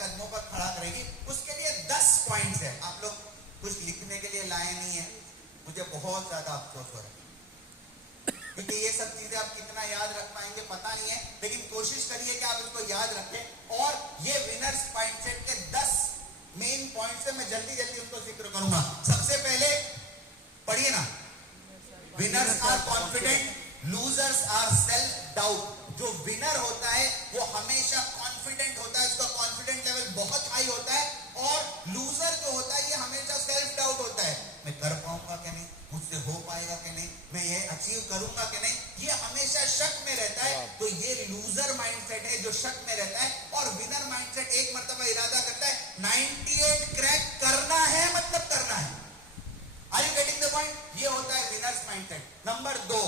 कदमों पर खड़ा करेगी। उसके लिए 10 पॉइंट्स है। आप लोग कुछ लिखने के लिए लाए नहीं है, मुझे बहुत ज्यादा अफसोस हो रहा है, क्योंकि ये सब चीजें आप कितना याद रख पाएंगे पता नहीं है, लेकिन कोशिश करिए कि आप इसको याद रखें। और ये विनर्स माइंडसेट के 10 मेन पॉइंट्स है, मैं जल्दी जल्दी उनको जिक्र करूंगा। सबसे पहले पढ़िए ना, winners are confident, losers are self doubt. जो विनर होता है वो हमेशा कॉन्फिडेंट होता है, उसका कॉन्फिडेंट लेवल बहुत हाई होता है। और लूजर जो होता है ये हमेशा सेल्फ डाउट होता है, मैं कर पाऊंगा कि नहीं, मुझसे हो पाएगा कि नहीं, मैं ये अचीव करूंगा कि नहीं, ये हमेशा शक में रहता है। तो ये लूजर माइंडसेट है जो शक में रहता है। और विनर माइंडसेट एक मर्तबा इरादा करता है 98 क्रैक करना है, मतलब करना है। Are you getting the point? ये होता है winners mindset. Number 2,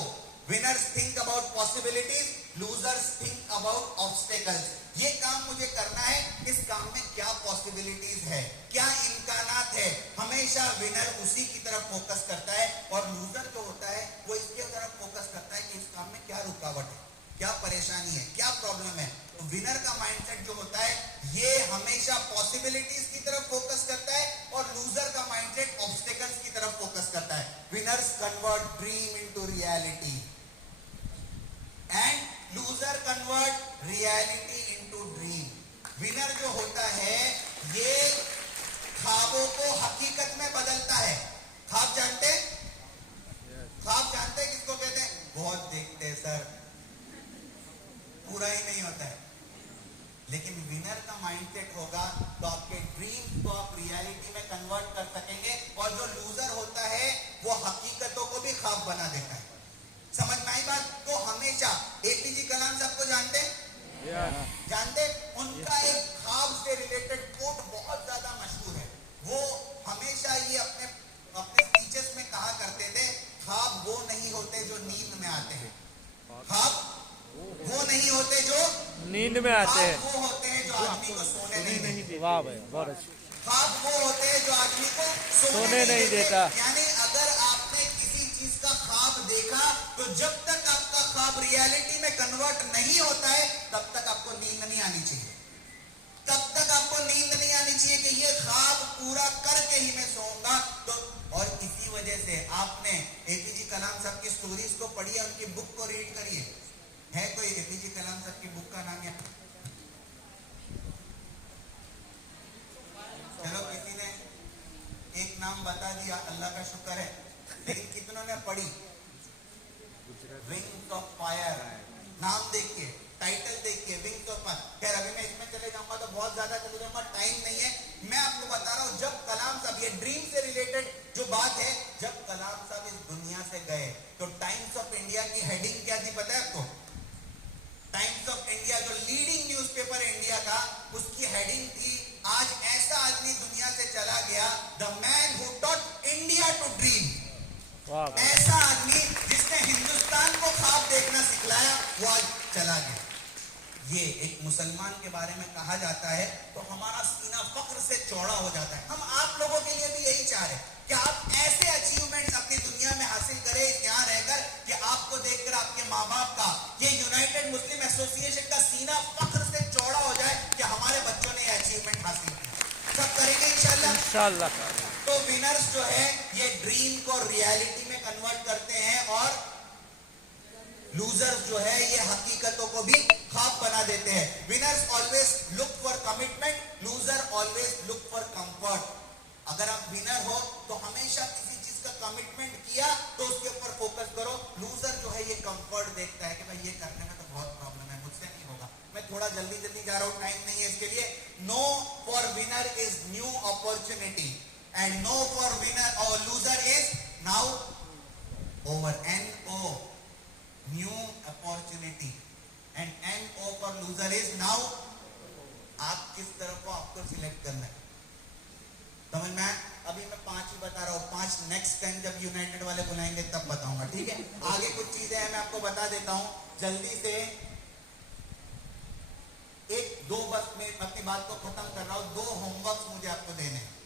winners think about possibilities, losers think about obstacles. ये काम मुझे करना है, इस काम में क्या पॉसिबिलिटीज है, क्या इम्कानात है, हमेशा विनर उसी की तरफ फोकस करता है। और लूजर जो होता है वो इसके तरफ फोकस करता है कि इस काम में क्या रुकावट है, क्या परेशानी है, क्या प्रॉब्लम है। तो विनर का माइंडसेट जो होता है ये हमेशा पॉसिबिलिटीज की तरफ फोकस करता है, और लूजर का माइंडसेट ऑब्स्टेकल्स की तरफ फोकस करता है। Winners convert dream into reality and loser convert reality into dream. Winner जो होता है ये ख्वाबों को हकीकत में बदलता है। ख्वाब जानते हैं? ख्वाब जानते हैं किसको कहते हैं? बहुत देखते हैं सर, पूरा ही नहीं होता है। लेकिन विनर का माइंडसेट होगा तो आपके ड्रीम को आप रियलिटी में कन्वर्ट कर सकेंगे। और जो लूजर होता है वो हकीकतों को भी ख्वाब बना देता है। समझ में आई बात? तो हमेशा एपीजे कलाम साहब को जानते हैं? जानते? उनका एक ख्वाब से रिलेटेड कोट बहुत ज्यादा मशहूर है। वो हमेशा ये अपने स्पीचेस में कहा करते थे, ख्वाब वो नहीं होते जो नींद में आते हैं, ख्वाब वो नहीं होते जो नींद में आते हैं, वो होते हैं जो आदमी को सोने नहीं देते। वाह भाई, बहुत अच्छा। ख्वाब वो होते हैं जो आदमी को सोने नहीं देता। यानी अगर आपने किसी चीज का ख्वाब देखा तो जब तक आपका ख्वाब रियलिटी में कन्वर्ट नहीं होता है तब तक आपको नींद नहीं आनी चाहिए। तब तक आपको नींद नहीं आनी चाहिए कि ये ख्वाब पूरा करके ही मैं सोऊंगा। तो और इसी वजह से आपने एपीजे कलाम साहब की स्टोरीज को पढ़िए, उनकी बुक को रीड करिए। है कोई एपीजे कलाम साहब की बुक का नाम? या चलो किसी ने एक नाम बता दिया, अल्लाह का शुक्र है, लेकिन कितनों ने पढ़ी? विंग्स ऑफ फायर, नाम देखिए, टाइटल देखिए, विंग्स ऑफ फायर। खैर अभी मैं इसमें चले जाऊंगा तो बहुत ज्यादा चले जाऊंगा, टाइम नहीं है। मैं आपको बता रहा हूं, जब कलाम साहब, ये ड्रीम से रिलेटेड जो बात है, जब कलाम साहब इस दुनिया से गए तो टाइम्स ऑफ इंडिया की हेडिंग क्या थी पता है आपको? टाइम्स ऑफ इंडिया जो लीडिंग न्यूज़पेपर इंडिया का, उसकी हेडिंग थी, आज ऐसा आदमी दुनिया से चला गया, the man who taught India to dream. ऐसा आदमी जिसने हिंदुस्तान को ख्वाब देखना सिखलाया, वो आज चला गया। ये एक मुसलमान के बारे में कहा जाता है तो हमारा सीना फख्र से चौड़ा हो जाता है। हम आप लोगों के लिए भी यही चाह रहे हैं कि आप ऐसे अचीवमेंट्स अपनी दुनिया में हासिल करें यहाँ रहकर कि आपको देखकर आपके माँ बाप का, ये यूनाइटेड मुस्लिम एसोसिएशन का सीना फख्र से चौड़ा हो जाए कि हमारे बच्चों ने ये अचीवमेंट हासिल किया। सब करेंगे इंशाल्लाह। तो विनर्स जो है ये ड्रीम को रियलिटी में कन्वर्ट करते हैं, और लूजर्स जो है ये हकीकतों को भी ख्वाब बना देते हैं। Winners always look for commitment, loser always look for comfort. अगर आप विनर हो तो हमेशा किसी चीज का कमिटमेंट किया तो उसके ऊपर फोकस करो। लूजर जो है ये कंफर्ट देखता है कि भाई ये करने में तो बहुत प्रॉब्लम है, मुझसे नहीं होगा। मैं थोड़ा जल्दी जल्दी जा रहा हूं, टाइम नहीं है इसके लिए। No for winner is new opportunity and no for winner और loser is now over. NO new opportunity and NO for loser is now. आप किस तरफ को आपको सिलेक्ट करना है, समझ में? अभी मैं 5 ही बता रहा हूं, 5 नेक्स्ट टाइम जब यूनाइटेड वाले बुलाएंगे तब बताऊंगा, ठीक है? आगे कुछ चीजें हैं मैं आपको बता देता हूं जल्दी से। एक दो, बस मैं अपनी बात को खत्म कर रहा हूं। 2 होमवर्क मुझे आपको देने हैं।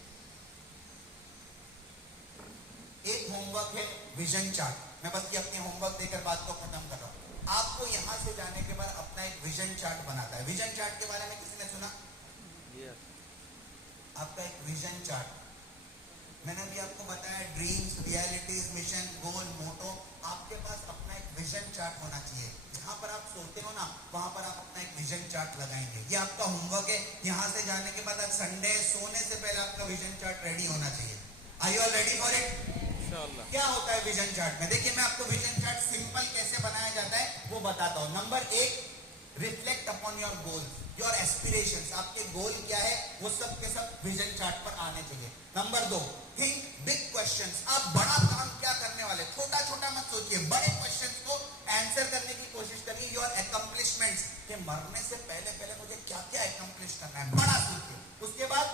एक होमवर्क है विजन चार्ट। मैं बस ये अपने होमवर्क देकर बात को खत्म कर रहा हूं। आपको यहां से जाने के बाद अपना एक विजन चार्ट बनाता है। विजन चार्ट के बारे में किसी ने सुना? यस आपका एक विजन चार्ट। मैंने अभी आपको बताया ड्रीम्स, रियलिटीज, मिशन, गोल, मोटो। आपके पास अपना एक विजन चार्ट होना चाहिए। जहां पर आप सोते हो ना, वहां पर आप अपना एक विजन चार्ट लगाएंगे। ये आपका होमवर्क है। यहां से जाने के बाद आज संडे, सोने से पहले आपका विजन चार्ट रेडी होना चाहिए। Are you all ready for it? इंशाल्लाह। क्या होता है विजन चार्ट में? देखिए, मैं आपको विजन चार्ट सिंपल कैसे बनाया जाता है वो बताता हूं। Number 1, reflect upon your goals, your aspirations. आपके गोल क्या है वो सब के सब विजन चार्ट पर आने चाहिए। Number 2, think big questions. आप बड़ा काम क्या करने वाले, छोटा छोटा मत सोचिए, बड़े क्वेश्चंस को आंसर करने की कोशिश करिए। योर अकम्प्लिशमेंट्स, कि मरने से पहले पहले मुझे क्या क्या अकम्प्लिश करना है, बड़ा सोचिए। उसके बाद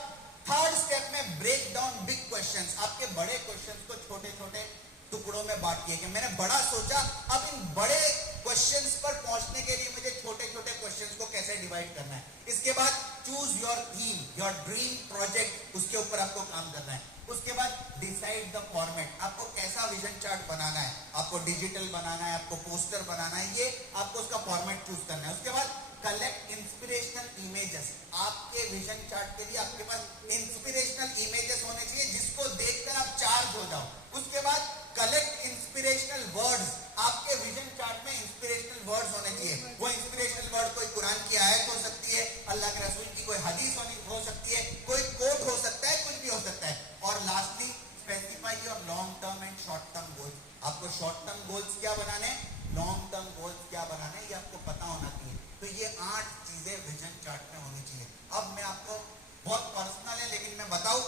थर्ड स्टेप में ब्रेक डाउन बिग क्वेश्चंस। आपके बड़े क्वेश्चंस को छोटे छोटे टुकड़ों में बांटिए कि मैंने बड़ा सोचा, अब इन बड़े क्वेश्चंस पर पहुंचने के लिए मुझे छोटे छोटे क्वेश्चंस को कैसे डिवाइड करना है। इसके बाद choose your theme, your dream project, उसके ऊपर आपको काम करना है। उसके बाद डिसाइड द फॉर्मेट, आपको कैसा विजन चार्ट बनाना है, आपको डिजिटल बनाना है, आपको पोस्टर बनाना है, ये आपको उसका फॉर्मेट चूज करना है। उसके बाद कलेक्ट इंस्पिरेशनल इमेजेस। आपके विजन चार्ट के लिए आपके पास इंस्पिरेशनल इमेजेस होने चाहिए जिसको देखकर आप चार्ज हो जाओ। उसके बाद कलेक्ट इंस्पिरेशनल वर्ड्स। आपके विजन चार्ट में इंस्पिरेशनल वर्ड्स होने चाहिए। वो इंस्पिरेशनल वर्ड कोई कुरान की आयत हो सकती है, अल्लाह के रसूल की कोई हदीस हो सकती है, कोई कोट हो सकता है, कुछ भी हो सकता है। और lastly specify your long term and short term goals. आपको शॉर्ट टर्म गोल्स क्या बनाने, लॉन्ग टर्म गोल्स क्या बनाने, ये आपको पता होना चाहिए। तो ये 8 चीजें विजन चार्ट में होनी चाहिए। अब मैं आपको, बहुत पर्सनल है लेकिन मैं बताऊं,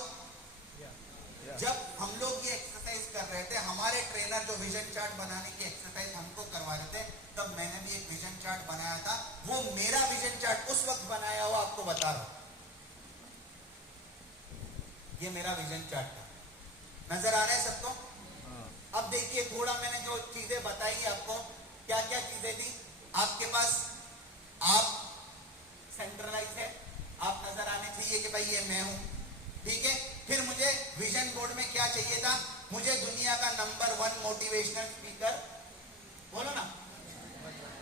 जब हम लोग ये एक्सरसाइज कर रहे थे, हमारे ट्रेनर जो विजन चार्ट बनाने की एक्सरसाइज हमको करवा रहे थे, तब मैंने भी एक विजन चार्ट बनाया था। वो मेरा विजन चार्ट उस वक्त बनाया हुआ आपको बता रहा हूं। ये मेरा विजन चार्ट था। नजर आ रहा है सबको? अब देखिए, थोड़ा मैंने जो चीजें बताई आपको, क्या क्या चीजें थी आपके पास। आप सेंट्रलाइज है, आप नजर आने चाहिए कि भाई ये मैं हूं, ठीक है। फिर मुझे विजन बोर्ड में क्या चाहिए था, मुझे दुनिया का नंबर 1 मोटिवेशनल स्पीकर, बोलो ना,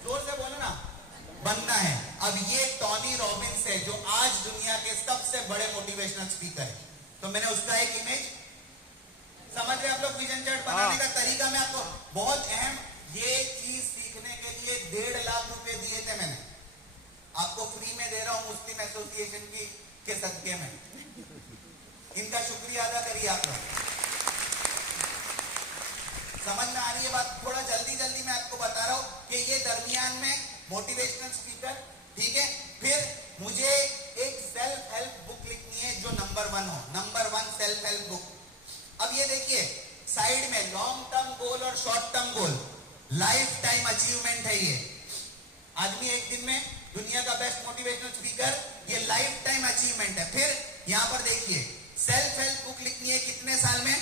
जोर से बोलो ना, बनना है। अब ये टॉनी रॉबिन्स है जो आज दुनिया के सबसे बड़े मोटिवेशनल स्पीकर है। तो मैंने उसका एक इमेज, समझ रहे आप लोग विजन चार्ट बनाने का तरीका। मैं आपको बहुत अहम, ये चीज सीखने के लिए 1.5 लाख रुपए दिए थे मैंने, आपको फ्री में दे रहा हूं मुस्लिम एसोसिएशन की के सदके में। इनका शुक्रिया अदा करिए आप लोग। समझ में आ रही है बात? थोड़ा जल्दी जल्दी मैं आपको बता रहा हूं कि ये दरमियान में मोटिवेशनल स्पीकर, ठीक है। फिर मुझे एक सेल्फ हेल्प बुक लिखनी है जो नंबर 1 हो, नंबर 1 सेल्फ हेल्प बुक। अब ये देखिए, साइड में लॉन्ग टर्म गोल और short term goal, life time achievement है। ये आदमी एक दिन में दुनिया का बेस्ट मोटिवेशनल स्पीकर, ये लाइफ टाइम अचीवमेंट है। फिर यहां पर देखिए, सेल्फ हेल्प बुक लिखनी है कितने साल में?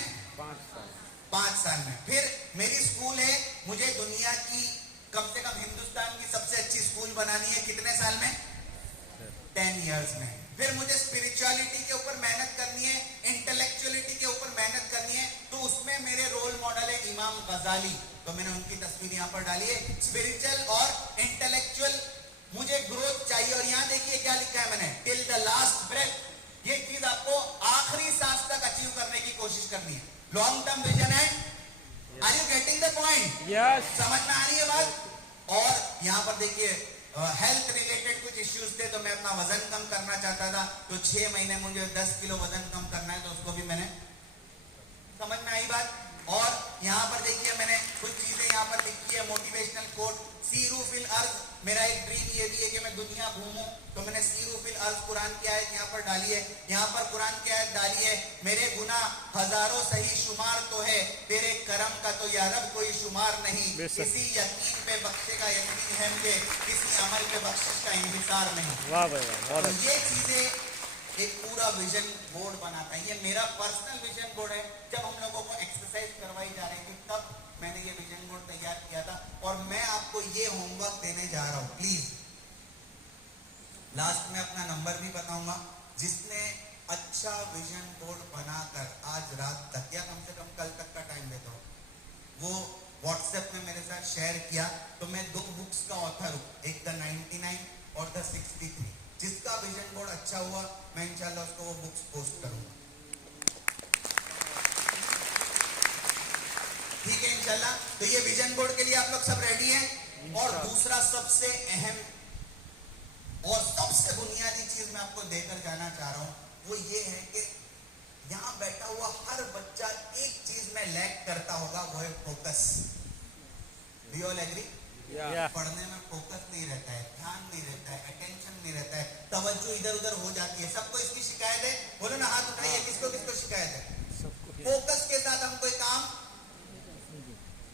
5 साल में। फिर मेरी स्कूल है, मुझे दुनिया की, कम से कम हिंदुस्तान की सबसे अच्छी स्कूल बनानी है कितने साल में? 10 इयर्स में। फिर मुझे स्पिरिचुअलिटी के ऊपर मेहनत करनी है, इंटेलेक्चुअलिटी के ऊपर मेहनत करनी है, तो उसमें मेरे रोल मॉडल है इमाम गजाली, तो मैंने उनकी तस्वीर यहां पर डाली है। स्पिरिचुअल और इंटेलेक्चुअल मुझे ग्रोथ चाहिए, और यहां देखिए क्या लिखा है मैंने, टिल द लास्ट ब्रेथ। ये चीज आपको आखिरी सांस तक अचीव करने की कोशिश करनी है। लॉन्ग टर्म विजन है। Are you getting the point? Yes. समझ में आ रही है बात? और यहां पर देखिए, हेल्थ रिलेटेड कुछ इश्यूज थे, तो मैं अपना वजन कम करना चाहता था, तो 6 महीने मुझे 10 किलो वजन कम करना है, तो उसको भी मैंने, समझ में आई बात? और यहां पर देखिए मैंने कुछ चीजें यहां पर लिखी है, मोटिवेशनल कोट, सी रूफ इल अर्ज। मेरा एक ड्रीम ये भी है कि मैं दुनिया घूमूं, तो मैंने सी रूफ इल अर्ज कुरान की आयत यहां पर डाली है। यहां पर कुरान की आयत डाली है, मेरे गुनाह हजारों सही शुमार तो है, तेरे करम का तो या रब कोई शुमार नहीं, किसी यकीन पे बख्शेगा यकीन है मुझे, किसी अमल पे बख्शिश का इंतजार नहीं। वाह भाई वाह। तो ये चीजें एक पूरा विजन बोर्ड बनाता है। ये मेरा पर्सनल विजन बोर्ड है। जब हम लोगों को एक्सरसाइज करवाई जा रही थी तब मैंने ये विजन बोर्ड तैयार किया था, और मैं आपको ये होमवर्क देने जा रहा हूं। प्लीज लास्ट में अपना नंबर भी बताऊंगा, जिसने अच्छा विजन बोर्ड बनाकर आज रात तक या कम से कम कल तक का टाइम देता हूं, वो व्हाट्सएप में मेरे साथ शेयर किया, तो मैं 2 बुक्स का ऑथर हूं, एक द 99 और द 63। जिसका विजन बोर्ड अच्छा हुआ मैं इंशाल्लाह उसको वो बुक्स पोस्ट करूंगा। ठीक है इंशाल्लाह। तो ये विजन बोर्ड के लिए आप लोग सब रेडी हैं। और दूसरा सबसे अहम और सबसे बुनियादी चीज मैं आपको देकर जाना चाह रहा हूं, वो ये है कि यहां बैठा हुआ हर बच्चा एक चीज में लैक करता होगा, वो है फोकस। We all agree? या पढ़ने में फोकस नहीं रहता है, ध्यान नहीं रहता है, अटेंशन नहीं रहता है, तवज्जो इधर उधर हो जाती है। सबको इसकी शिकायत है? बोलो ना, हाथ उठाइए, किसको किसको शिकायत है? फोकस के साथ हम कोई काम,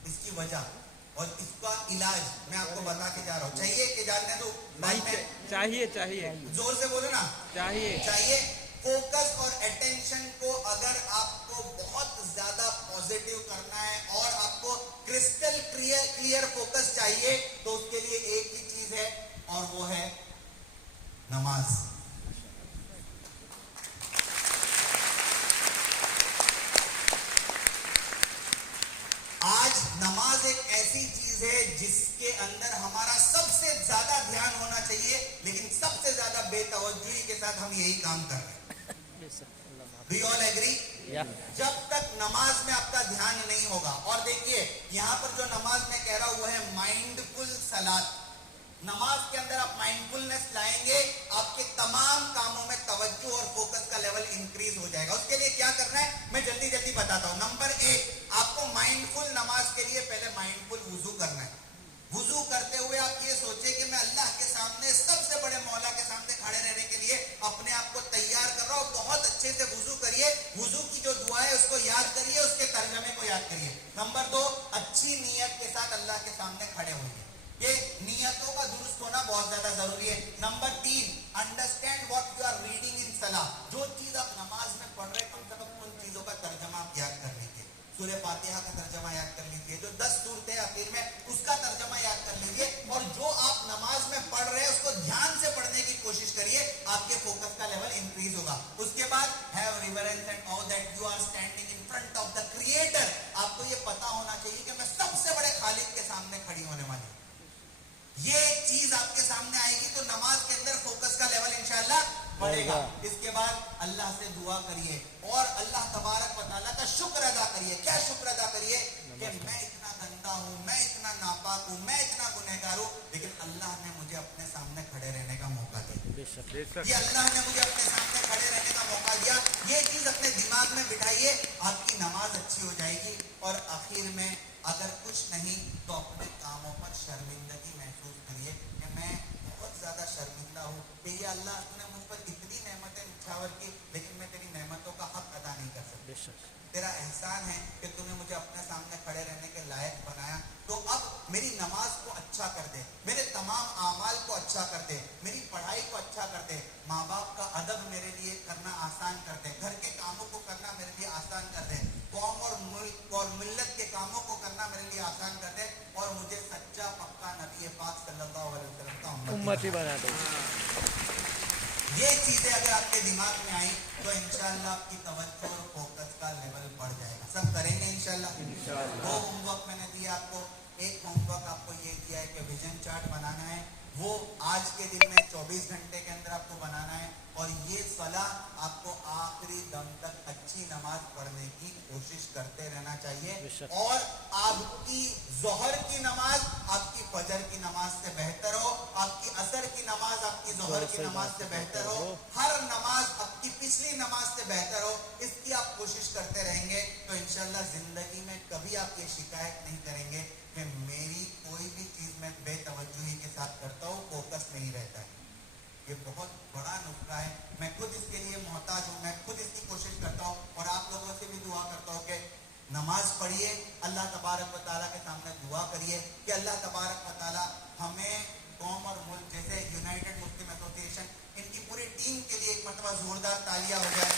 इसकी वजह और इसका इलाज मैं आपको बता के जा रहा हूं। चाहिए कि जानने दो? चाहिए चाहिए, जोर से बोलो ना, चाहिए चाहिए। फोकस और अटेंशन को अगर आपको बहुत ज्यादा पॉजिटिव करना है और आपको क्रिस्टल क्लियर फोकस चाहिए, तो उसके लिए एक ही चीज है और वो है नमाज। आज नमाज एक ऐसी चीज है जिसके अंदर हमारा सबसे ज्यादा ध्यान होना चाहिए, लेकिन सबसे ज्यादा बेतवज्जुही के साथ हम यही काम कर रहे हैं। Do you all agree? जब तक नमाज में आपका ध्यान नहीं होगा, और देखिए यहां पर जो नमाज में कह रहा हूं वो है माइंडफुल सलात। नमाज के अंदर आप माइंडफुलनेस लाएंगे, आपके तमाम कामों में तवज्जो और फोकस का लेवल इंक्रीज हो जाएगा। उसके लिए क्या करना है मैं जल्दी जल्दी बताता हूं। नंबर 1, आपको माइंडफुल नमाज के लिए पहले माइंडफुल वुजू करना है। वुजू करते हुए आप ये सोचे कि मैं अल्लाह के सामने, सबसे बड़े मौला के सामने खड़े रहने के लिए अपने आप को तैयार कर रहा हूं। बहुत अच्छे से वुजू करिए, वुजू की जो दुआ है उसको याद करिए, उसके तर्जमे को याद करिए। नंबर 2, अच्छी नीयत के साथ अल्लाह के सामने खड़े होइए। ये नियतों का दुरुस्त होना बहुत ज्यादा जरूरी है। Number 3, understand what you are reading in सलाह। जो चीज आप नमाज में पढ़ रहे हैं, कम से कम उन चीजों का तर्जमा आप याद कर लीजिए। सूरह फातिहा का तर्जमा याद कर लीजिए, जो 10 सूरतें आखिर में उसका तर्जमा याद कर लीजिए, और जो आप नमाज में पढ़ रहे हैं उसको ध्यान से पढ़ने की कोशिश करिए, आपके फोकस का लेवल इंक्रीज होगा। उसके बाद have reverence and all that you are standing in front of the creator. आपको ये पता होना चाहिए कि मैं सबसे बड़े खालिक के सामने खड़ी होने वाली हूं। ये चीज आपके सामने आएगी तो नमाज के अंदर फोकस का लेवल इंशाअल्लाह बढ़ेगा। इसके बाद अल्लाह से दुआ करिए और अल्लाह तबारक व तआला का शुक्र अदा करिए। क्या शुक्र अदा करिए? कि मैं इतना गंदा हूं, मैं इतना नापाक हूं, मैं इतना गुनहगार हूं, लेकिन अल्लाह ने मुझे अपने सामने खड़े रहने का मौका दिया। ये अल्लाह ने मुझे अपने सामने खड़े रहने का मौका दिया। ये चीज अपने दिमाग में बिठाइए, आपकी नमाज अच्छी हो जाएगी। और आखिर में अगर कुछ नहीं तो अपने कामों पर शर्मिंदगी महसूस करिए कि मैं बहुत ज्यादा शर्मिंदा हूँ कि ये अल्लाह तूने मुझ पर इतनी नेमतें निछावर की, लेकिन मैं तेरी नेमतों का हक अदा नहीं कर सकता। तेरा एहसान है कि तूने मुझे अपने सामने खड़े रहने के लायक बनाया। तो अब मेरी नमाज को अच्छा कर दे, मेरे तमाम आमाल को अच्छा कर दे, मेरी पढ़ाई को अच्छा कर दे, माँ बाप का अदब मेरे लिए करना आसान कर दे, घर के कामों को करना मेरे लिए आसान कर दे, कौम और मुल्क और मिल्लत के कामों को करना मेरे लिए आसान कर दे, और मुझे सच्चा पक्का नबी पाक सल्लल्लाहु अलैहि वसल्लम का उम्मती बना दे। ये चीजें अगर आपके दिमाग में आई तो इंशाल्लाह आपकी तवज्जो और फोकस का लेवल बढ़ जाएगा। सब करेंगे इंशाल्लाह। 2 होमवर्क मैंने दिया आपको। एक होमवर्क आपको ये दिया है कि विजन चार्ट बनाना है, वो आज के दिन में 24 घंटे के अंदर आपको बनाना है, और ये सलाह आपको आखिरी दम तक अच्छी नमाज पढ़ने की कोशिश करते रहना चाहिए। और आपकी जोहर की नमाज आपकी फजर की नमाज से बेहतर हो, आपकी असर की नमाज आपकी जोहर की नमाज से बेहतर हो, हर नमाज आपकी पिछली नमाज से बेहतर हो, इसकी आप कोशिश करते रहेंगे तो इंशाल्लाह जिंदगी में कभी आप ये शिकायत नहीं करेंगे कि मेरी कोई भी चीज में बेतवज्जुही के साथ करता हूँ, फोकस नहीं रहता है। ये बहुत बड़ा नुस्खा है। मैं खुद इसके लिए मोहताज हूँ, मैं खुद इसकी कोशिश करता हूँ, और आप लोगों से भी दुआ करता हूँ कि नमाज पढ़िए, अल्लाह तबारक व तआला के सामने दुआ करिए कि अल्लाह तबारक व तआला हमें, कौम और मुल्क, जैसे यूनाइटेड मुस्लिम एसोसिएशन, इनकी पूरी टीम के लिए एक मरतबा जोरदार तालियां हो जाए।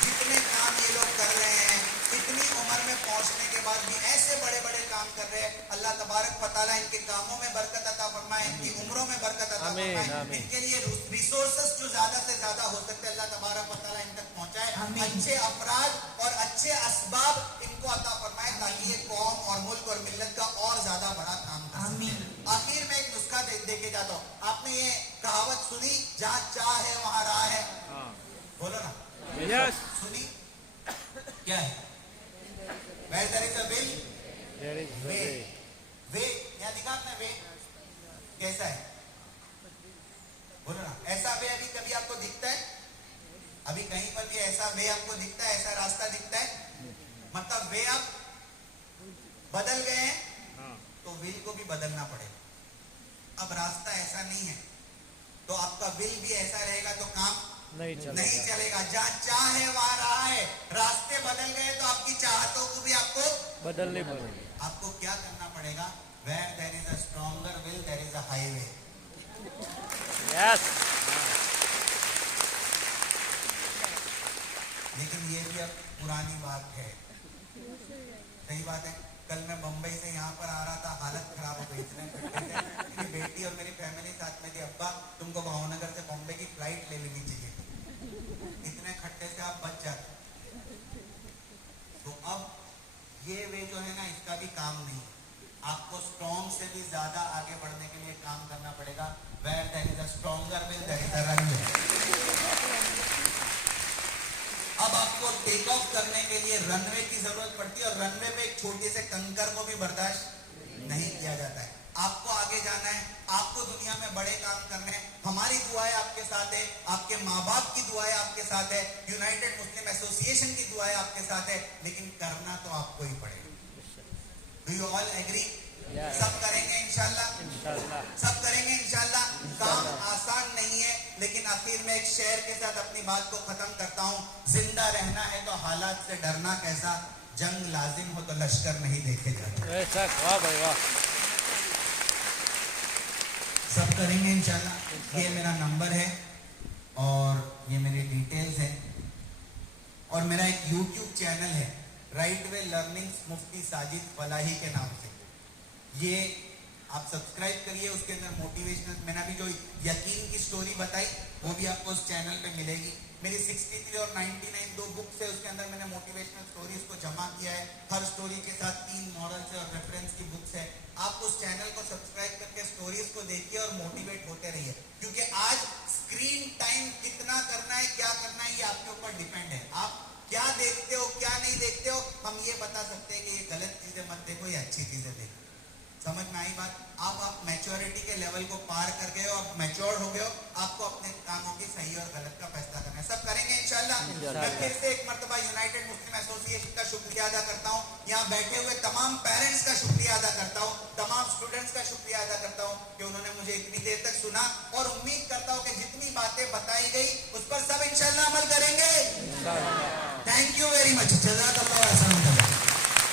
जितने काम ये लोग कर रहे हैं, इतनी उम्र में पहुंचने के बाद भी ऐसे बड़े बड़े काम कर रहे हैं, अल्लाह तबारक व तआला इनके कामों में बरकत अता फरमाए। फरमाए, इनकी उम्रों में बरकत अता आमीन, फरमाए, आमीन। इनके लिए रिसोर्सेस जो ज्यादा से ज्यादा हो सकते हैं अल्लाह तबारक व तआला इन तक पहुंचाए, अच्छे अफराद और अच्छे असबाब इनको अता फरमाए ताकि ये कौम और मुल्क और मिल्लत का और ज्यादा बड़ा काम कर सके। आखिर में एक नुस्खा देके जाता हूँ। आपने ये कहावत सुनी, जहाँ चाह है वहां राह है, हाँ बोलो ना, यस सुनी? क्या है? Where there is a will, there is way, way यहाँ दिखा आपने वे कैसा है, बोलो ना। ऐसा वे अभी कभी आपको दिखता है? अभी कहीं पर भी ऐसा वे आपको दिखता है, ऐसा रास्ता दिखता है? मतलब वे आप बदल गए हैं हाँ तो विल को भी बदलना पड़ेगा। अब रास्ता ऐसा नहीं है तो आपका विल भी ऐसा रहेगा तो काम नहीं नहीं चलेगा चलेगा। जहाँ चाह है वहां राह है। रास्ते बदल गए तो आपकी चाहतों को भी आपको बदलने पड़ेंगे आपको क्या करना पड़ेगा? Where there is a stronger will, there is a highway. Yes लेकिन ये भी अब पुरानी बात है, सही बात है। कल मैं बम्बई से यहाँ पर आ रहा था, हालत खराब हो गई। इतने खट्टे थे, मेरी बेटी और मेरी फैमिली साथ में थी। अब्बा तुमको भावनगर से बॉम्बे की फ्लाइट ले लेनी चाहिए, इतने खट्टे से आप बच जाते। तो अब ये वे जो है ना, इसका भी काम नहीं है। आपको स्ट्रॉन्ग से भी ज्यादा आगे बढ़ने के लिए काम करना पड़ेगा। Where there is a stronger will, there is a runway. अब आपको टेक ऑफ करने के लिए रनवे की जरूरत पड़ती है और रनवे पे एक छोटे से कंकर को भी बर्दाश्त नहीं किया जाता है। आपको आगे जाना है, आपको दुनिया में बड़े काम करने हैं। हमारी दुआएं आपके साथ है, आपके माँ बाप की दुआएं आपके साथ है, यूनाइटेड मुस्लिम एसोसिएशन की दुआएं आपके साथ है, लेकिन करना तो आपको ही पड़ेगा। Do you all agree? सब करेंगे इंशाल्लाह, इंशाल्लाह सब करेंगे इंशाल्लाह। काम आसान नहीं है, लेकिन आखिर में एक शेर के साथ अपनी बात को खत्म करता हूँ। जिंदा रहना है तो हालात से डरना कैसा, जंग लाजिम हो तो लश्कर नहीं देखे जाते। ऐसा वाह भाई वाह सब करेंगे इंशाल्लाह। ये मेरा नंबर है और ये मेरी डिटेल्स है और मेरा एक यूट्यूब चैनल है, राइट वे लर्निंग्स मुफ्ती साजिद फलाही के नाम से। ये आप सब्सक्राइब करिए। उसके अंदर मोटिवेशनल, मैंने अभी जो यकीन की स्टोरी बताई वो भी आपको उस चैनल पे मिलेगी। मेरी 63 और 99 दो बुक्स है, उसके अंदर मैंने मोटिवेशनल स्टोरीज को जमा किया है। हर स्टोरी के साथ 3 मॉरल्स और रेफरेंस की बुक्स है। आप उस चैनल को सब्सक्राइब करके स्टोरीज को देखिए और मोटिवेट होते रहिए, क्योंकि आज स्क्रीन टाइम कितना करना है, क्या करना है, ये आपके ऊपर डिपेंड है। आप क्या देखते हो, क्या नहीं देखते हो, हम ये बता सकते हैं कि ये गलत चीजें मत देखो, ये अच्छी चीजें देखो। समझ में आई बात? आप मैच्योरिटी के लेवल को पार कर गए हो, आप मैच्योर हो गए हो, आपको अपने कामों की सही और गलत का फैसला करना है। सब करेंगे इंशाल्लाह। मैं फिर से एक मर्तबा यूनाइटेड मुस्लिम एसोसिएशन का शुक्रिया अदा करता हूँ, यहाँ बैठे हुए तमाम पेरेंट्स का शुक्रिया अदा करता हूँ, तमाम स्टूडेंट्स का शुक्रिया अदा करता हूँ कि उन्होंने मुझे इतनी देर तक सुना, और उम्मीद करता हूँ कि जितनी बातें बताई गई उस पर सब इंशाल्लाह अमल करेंगे। Thank you very much. जज़ाकल्लाह।